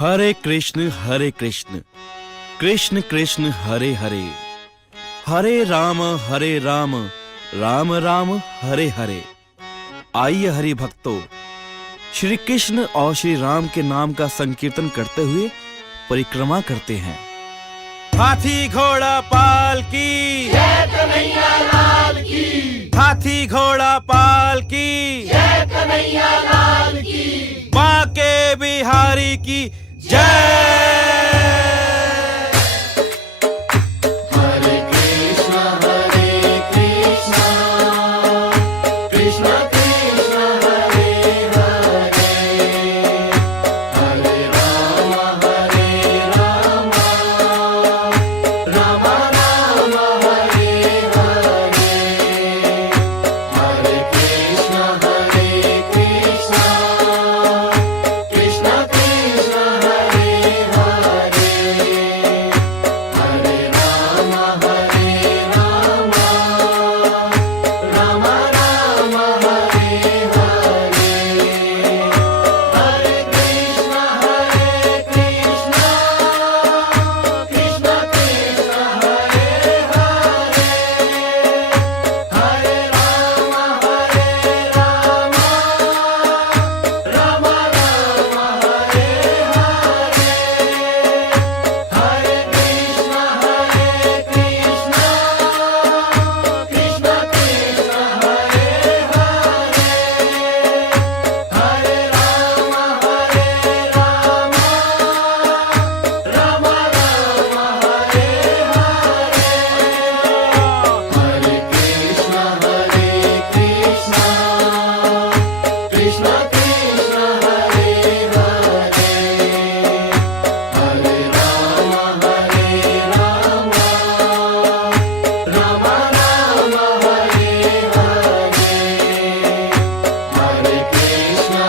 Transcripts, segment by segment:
हरे कृष्ण कृष्ण कृष्ण हरे हरे, हरे राम राम राम हरे हरे। आइए हरि भक्तों, श्री कृष्ण और श्री राम के नाम का संकीर्तन करते हुए परिक्रमा करते हैं। हाथी घोड़ा पाल की जय कन्हैया लाल की, हाथी घोड़ा पाल की जय कन्हैया लाल की, बांके बिहारी की जय। हरे कृष्णा कृष्णा कृष्णा हरे हरे, हरे राम राम राम हरे हरे, हरे कृष्णा कृष्णा कृष्णा हरे हरे, हरे राम राम राम हरे हरे, हरे कृष्णा कृष्णा कृष्णा हरे हरे, हरे राम राम हरे हरे, हरे कृष्णा कृष्णा कृष्णा हरे हरे, हरे राम राम हरे हरे, हरे कृष्णा कृष्णा कृष्णा हरे हरे, हरे राम राम हरे हरे, हरे कृष्णा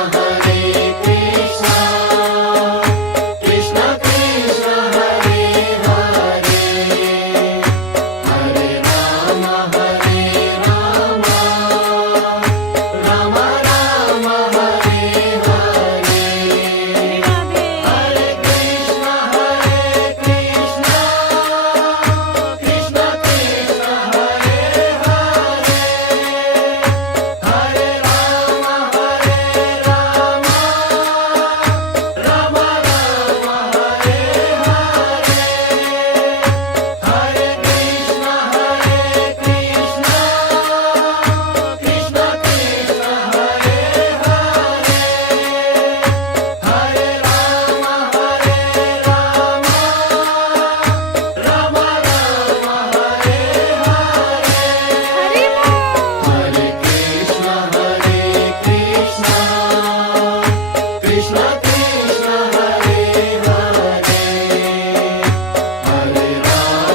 कृष्णा कृष्णा हरे हरे, हरे राम राम हरे हरे, हरे कृष्णा कृष्णा कृष्णा हरे हरे, हरे राम राम हरे हरे, हरे कृष्णा कृष्णा कृष्णा हरे हरे, हरे राम राम हरे हरे, हरे कृष्णा कृष्णा कृष्णा हरे हरे, हरे राम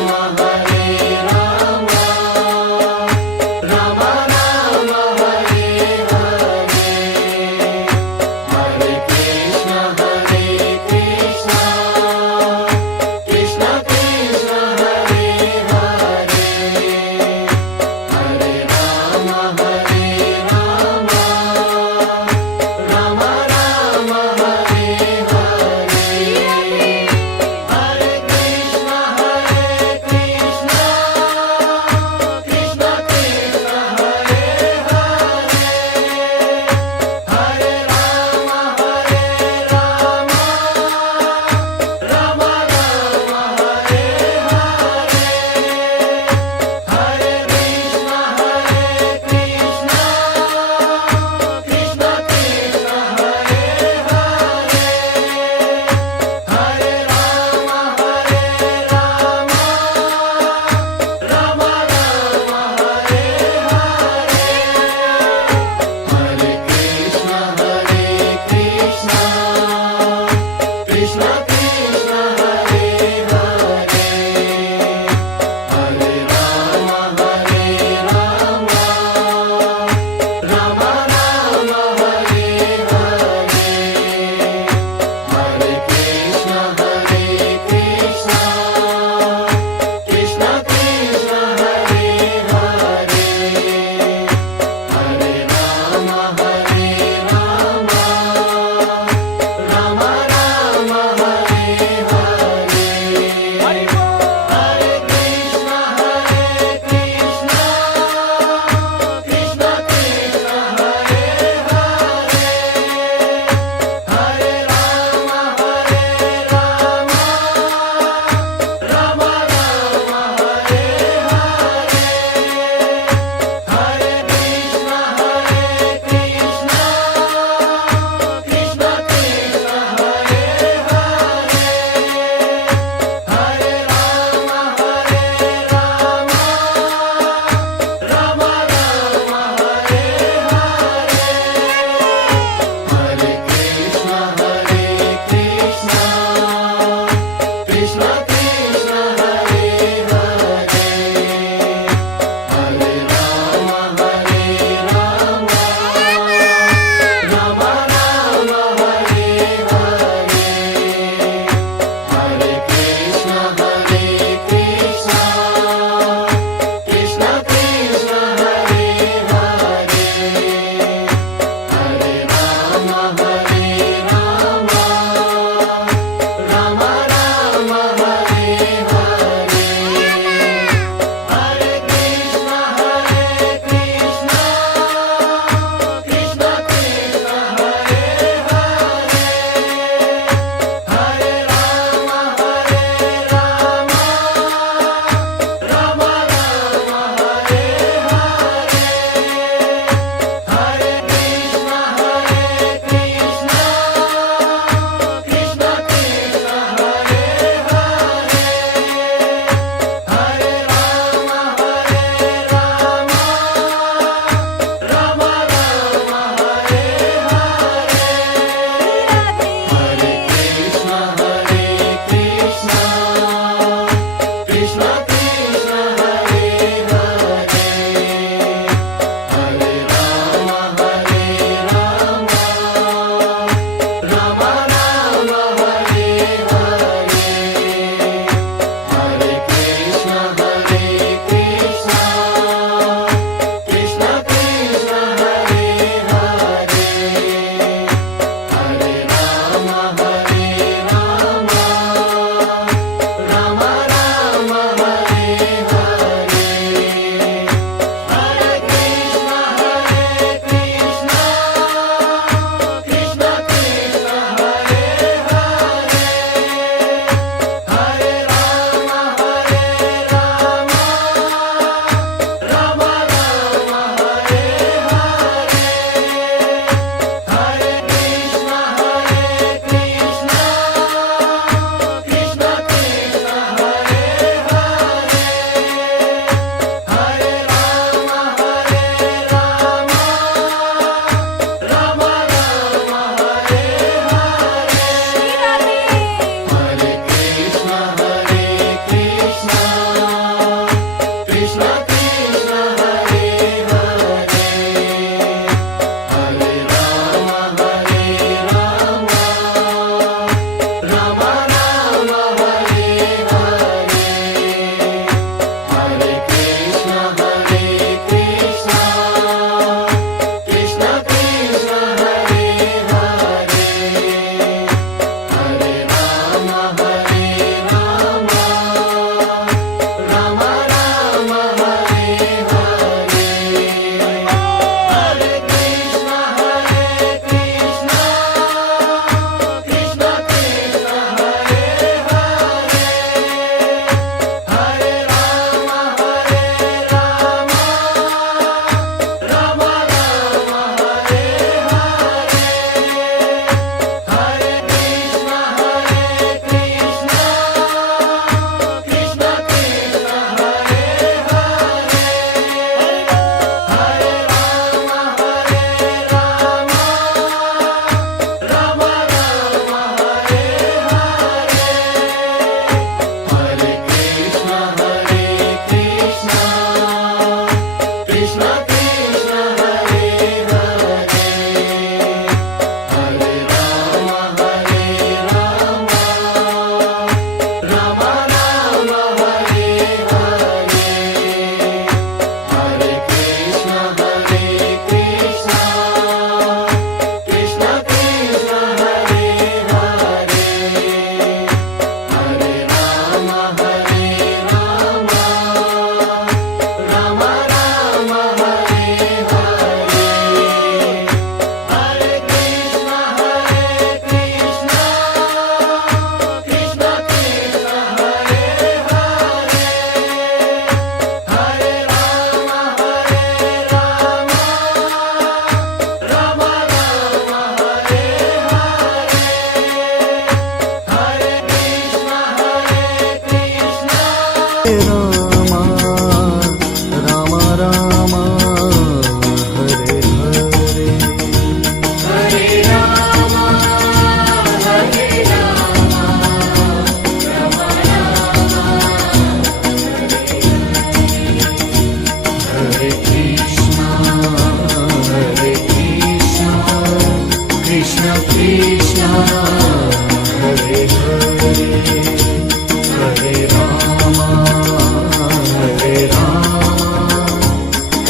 राम हरे हरे, हरे कृष्णा कृष्णा कृष्णा हरे हरे, हरे राम राम हरे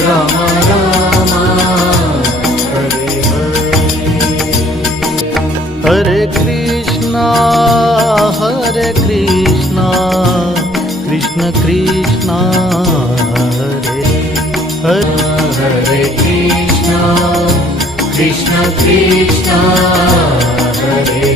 राम राम हरे हरे कृष्णा कृष्ण कृष्णा हरे हरे हरे कृष्णा कृष्ण कृष्ण हरे